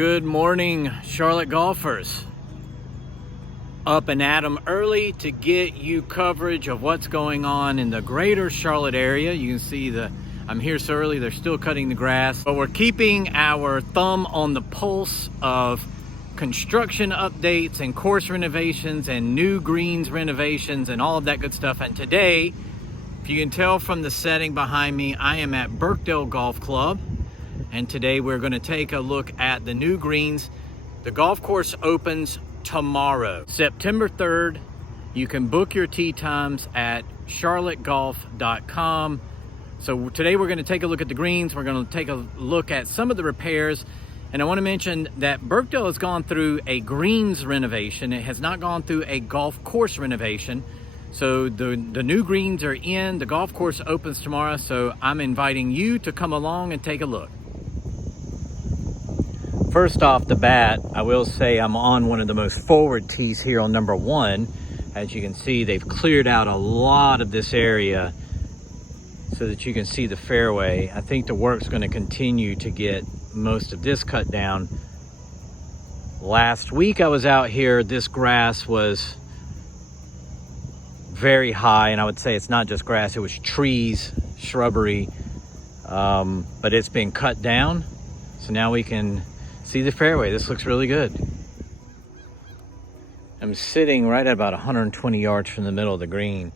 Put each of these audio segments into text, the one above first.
Good morning, Charlotte golfers. Up and at 'em early to get you coverage of what's going on in the greater Charlotte area. You can see I'm here so early, they're still cutting the grass, but we're keeping our thumb on the pulse of construction updates and course renovations and new greens renovations and all of that good stuff. And today, if you can tell from the setting behind me, I am at Birkdale Golf Club. And today we're going to take a look at the new greens. The golf course opens tomorrow, September 3rd. You can book your tee times at charlottegolf.com. So today we're going to take a look at the greens. We're going to take a look at some of the repairs. And I want to mention that Birkdale has gone through a greens renovation. It has not gone through a golf course renovation. So the new greens are in. The golf course opens tomorrow. So I'm inviting you to come along and take a look. First off the bat, I will say I'm on one of the most forward tees here on number 1. As you can see, they've cleared out a lot of this area so that you can see the fairway. I think the work's going to continue to get most of this cut down. Last week I was out here, this grass was very high, and I would say it's not just grass, it was trees, shrubbery, but it's been cut down. So now we can see the fairway. This looks really good. I'm sitting right at about 120 yards from the middle of the green.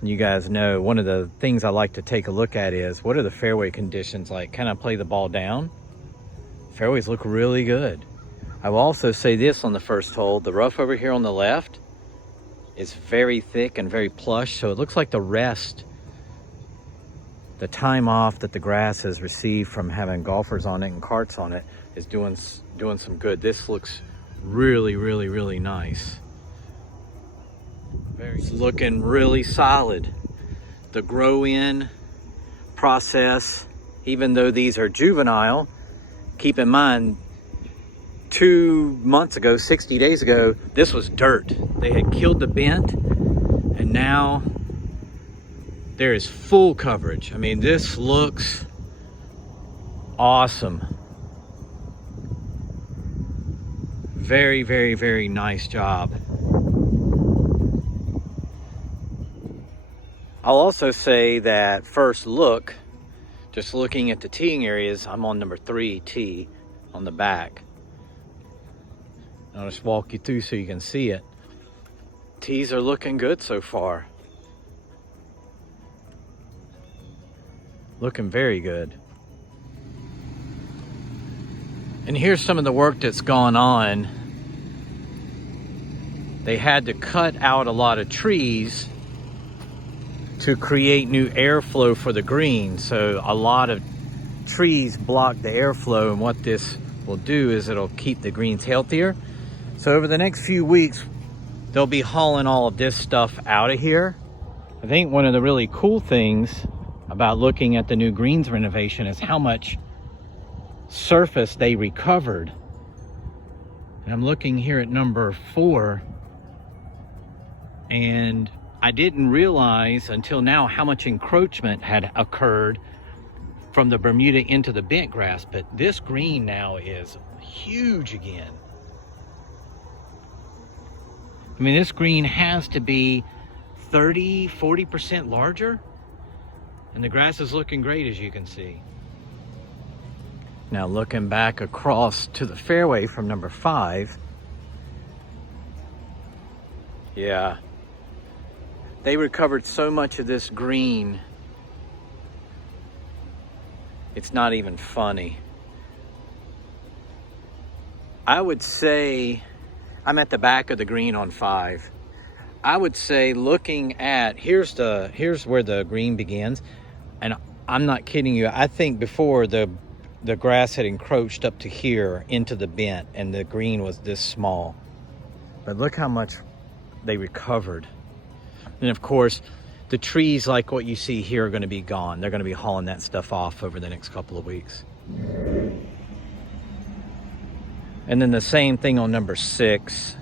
And you guys know one of the things I like to take a look at is what are the fairway conditions like? Can I play the ball down? Fairways look really good. I will also say this on the first hole, the rough over here on the left is very thick and very plush, so it looks like the rest, the time off that the grass has received from having golfers on it and carts on it is doing some good. This looks really, really, really nice. It's looking really solid. The grow-in process, even though these are juvenile, keep in mind 2 months ago, 60 days ago, this was dirt. They had killed the bent, and now there is full coverage. I mean, this looks awesome. Very, very, very nice job. I'll also say that first look, just looking at the teeing areas, I'm on number 3 tee on the back. I'll just walk you through so you can see it. Tees are looking good so far. Looking very good. And here's some of the work that's gone on. They had to cut out a lot of trees to create new airflow for the green. So a lot of trees block the airflow, and what this will do is it'll keep the greens healthier. So over the next few weeks, they'll be hauling all of this stuff out of here. I think one of the really cool things about looking at the new greens renovation is how much surface they recovered. And I'm looking here at number 4, and I didn't realize until now how much encroachment had occurred from the Bermuda into the bent grass, but this green now is huge again. I mean, this green has to be 30–40% larger, and the grass is looking great, as you can see. Now looking back across to the fairway from number 5, yeah, they recovered so much of this green, it's not even funny. I would say, I'm at the back of the green on 5. I would say looking at, here's where the green begins, and I'm not kidding you, I think before the grass had encroached up to here into the bent and the green was this small. But look how much they recovered. And of course, the trees like what you see here are going to be gone. They're going to be hauling that stuff off over the next couple of weeks. And then the same thing on number 6.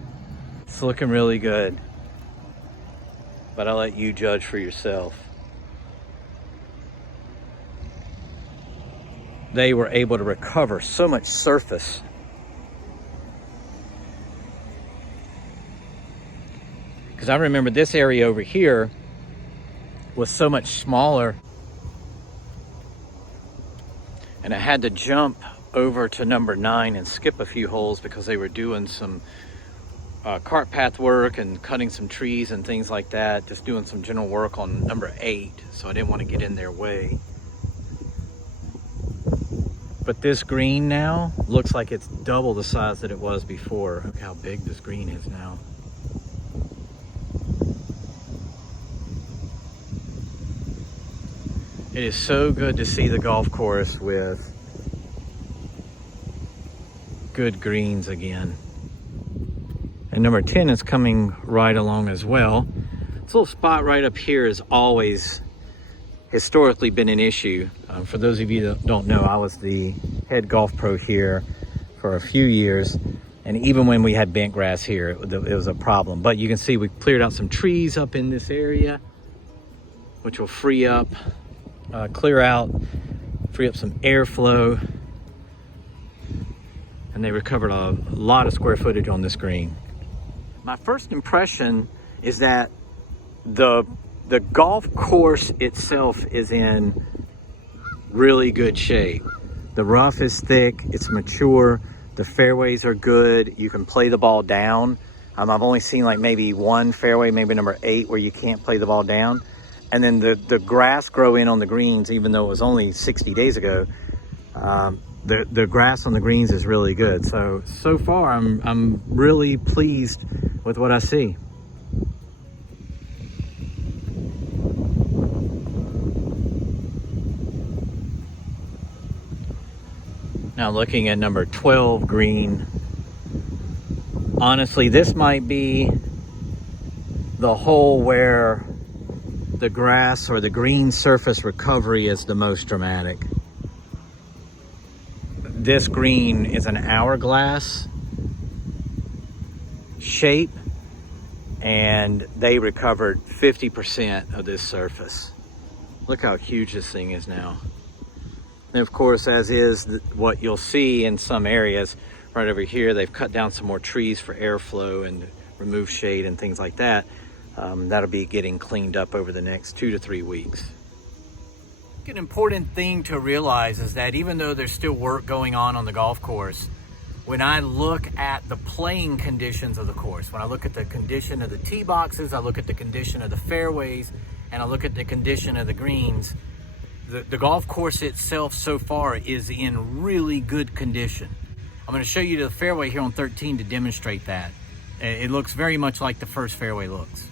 It's looking really good. But I'll let you judge for yourself. they were able to recover so much surface. Because I remember this area over here was so much smaller, and I had to jump over to number 9 and skip a few holes because they were doing some cart path work and cutting some trees and things like that, just doing some general work on number 8, so I didn't want to get in their way. But this green now looks like it's double the size that it was before. Look how big this green is now. It is so good to see the golf course with good greens again. And number 10 is coming right along as well. This little spot right up here has always historically been an issue. For those of you that don't know, I was the head golf pro here for a few years, and even when we had bent grass here, it was a problem. But you can see we cleared out some trees up in this area, which will free up, free up some airflow, and they recovered a lot of square footage on this green. My first impression is that the golf course itself is in really good shape. The rough is thick, it's mature, the fairways are good, you can play the ball down. I've only seen like maybe one fairway, maybe number 8, where you can't play the ball down. And then the grass grow in on the greens, even though it was only 60 days ago. The grass on the greens is really good. So far I'm really pleased with what I see. Now looking at number 12 green, honestly, this might be the hole where the grass or the green surface recovery is the most dramatic. This green is an hourglass shape, and they recovered 50% of this surface. Look how huge this thing is now. And of course, as is what you'll see in some areas, right over here, they've cut down some more trees for airflow and remove shade and things like that. That'll be getting cleaned up over the next 2 to 3 weeks. An important thing to realize is that even though there's still work going on the golf course, when I look at the playing conditions of the course, when I look at the condition of the tee boxes, I look at the condition of the fairways, and I look at the condition of the greens, the golf course itself so far is in really good condition. I'm going to show you the fairway here on 13 to demonstrate that. It looks very much like the first fairway looks.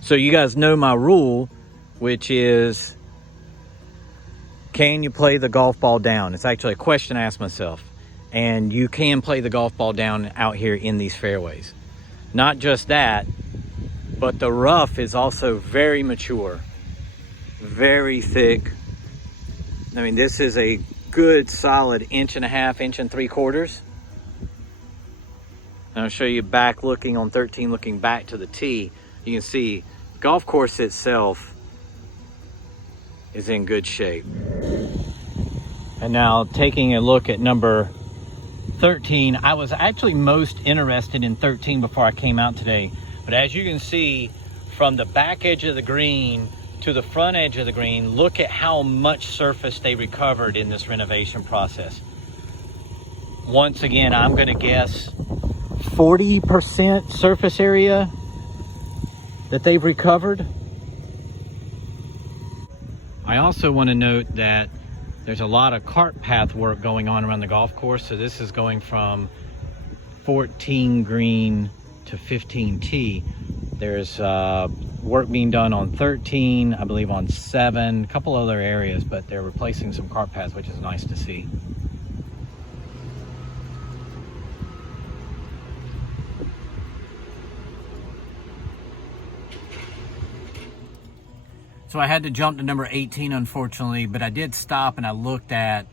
So you guys know my rule, which is, can you play the golf ball down? It's actually a question I ask myself. And you can play the golf ball down out here in these fairways. Not just that, but the rough is also very mature, very thick. I mean, this is a good solid 1.5 inches, 1 3/4 inches. And I'll show you back looking on 13, looking back to the tee. You can see golf course itself is in good shape. And now taking a look at number 13, I was actually most interested in 13 before I came out today. But as you can see, from the back edge of the green to the front edge of the green, look at how much surface they recovered in this renovation process. Once again, I'm gonna guess 40% surface area that they've recovered. I also want to note that there's a lot of cart path work going on around the golf course. So this is going from 14 green to 15 tee. There's work being done on 13, I believe on 7, a couple other areas, but they're replacing some cart paths, which is nice to see. So I had to jump to number 18, unfortunately, but I did stop and I looked at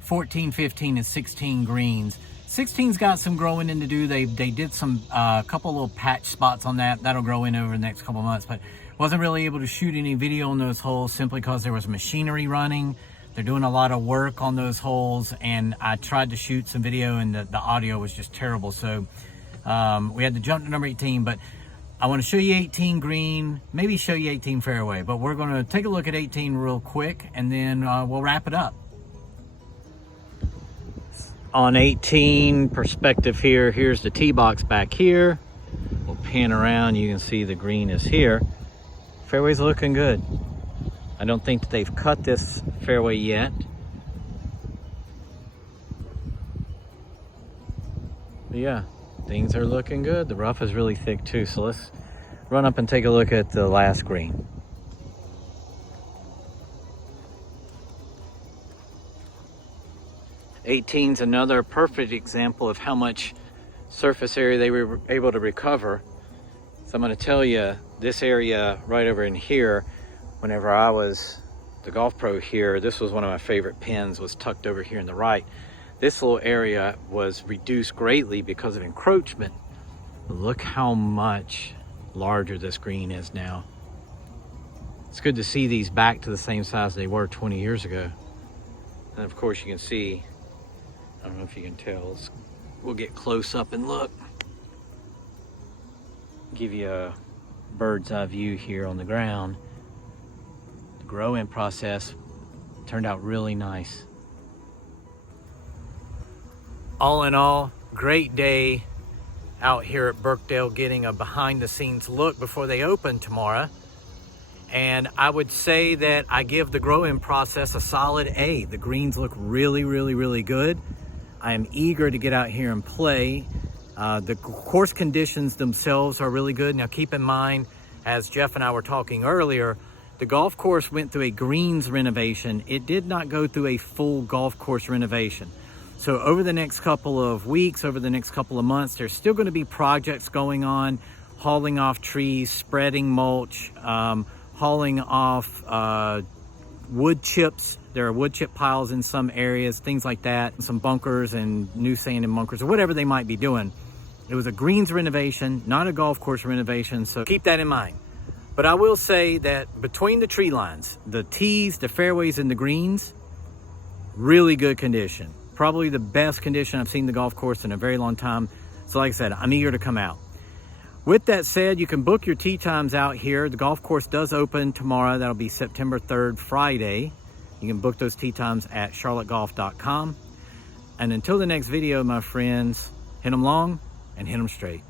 14, 15, and 16 greens. 16's got some growing in to do. They did some couple little patch spots on that. That'll grow in over the next couple months, but wasn't really able to shoot any video on those holes simply because there was machinery running. They're doing a lot of work on those holes, and I tried to shoot some video and the audio was just terrible. So we had to jump to number 18, but I want to show you 18 green, maybe show you 18 fairway, but we're going to take a look at 18 real quick and then we'll wrap it up. On 18 perspective here, here's the tee box back here. We'll pan around, you can see the green is here. Fairway's looking good. I don't think that they've cut this fairway yet. But yeah, things are looking good. The rough is really thick too, so let's run up and take a look at the last green. '18's another perfect example of how much surface area they were able to recover. So I'm going to tell you, this area right over in here, whenever I was the golf pro here, this was one of my favorite pins, was tucked over here in the right. This little area was reduced greatly because of encroachment. But look how much larger this green is now. It's good to see these back to the same size they were 20 years ago. And of course you can see, I don't know if you can tell, we'll get close up and look. Give you a bird's eye view here on the ground. The grow-in process turned out really nice. All in all, great day out here at Birkdale, getting a behind-the-scenes look before they open tomorrow. And I would say that I give the grow-in process a solid A. The greens look really, really, really good. I am eager to get out here and play. The course conditions themselves are really good. Now keep in mind, as Jeff and I were talking earlier, the golf course went through a greens renovation. It did not go through a full golf course renovation. So over the next couple of weeks, over the next couple of months, there's still going to be projects going on, hauling off trees, spreading mulch, hauling off wood chips. There are wood chip piles in some areas, things like that, some bunkers and new sand and bunkers or whatever they might be doing. It was a greens renovation, not a golf course renovation, so keep that in mind. But I will say that between the tree lines, the tees, the fairways, and the greens, really good condition. Probably the best condition I've seen the golf course in a very long time. So like I said, I'm eager to come out. With that said, you can book your tee times out here. The golf course does open tomorrow. That'll be September 3rd, Friday. You can book those tee times at charlottegolf.com. And until the next video, my friends, hit them long and hit them straight.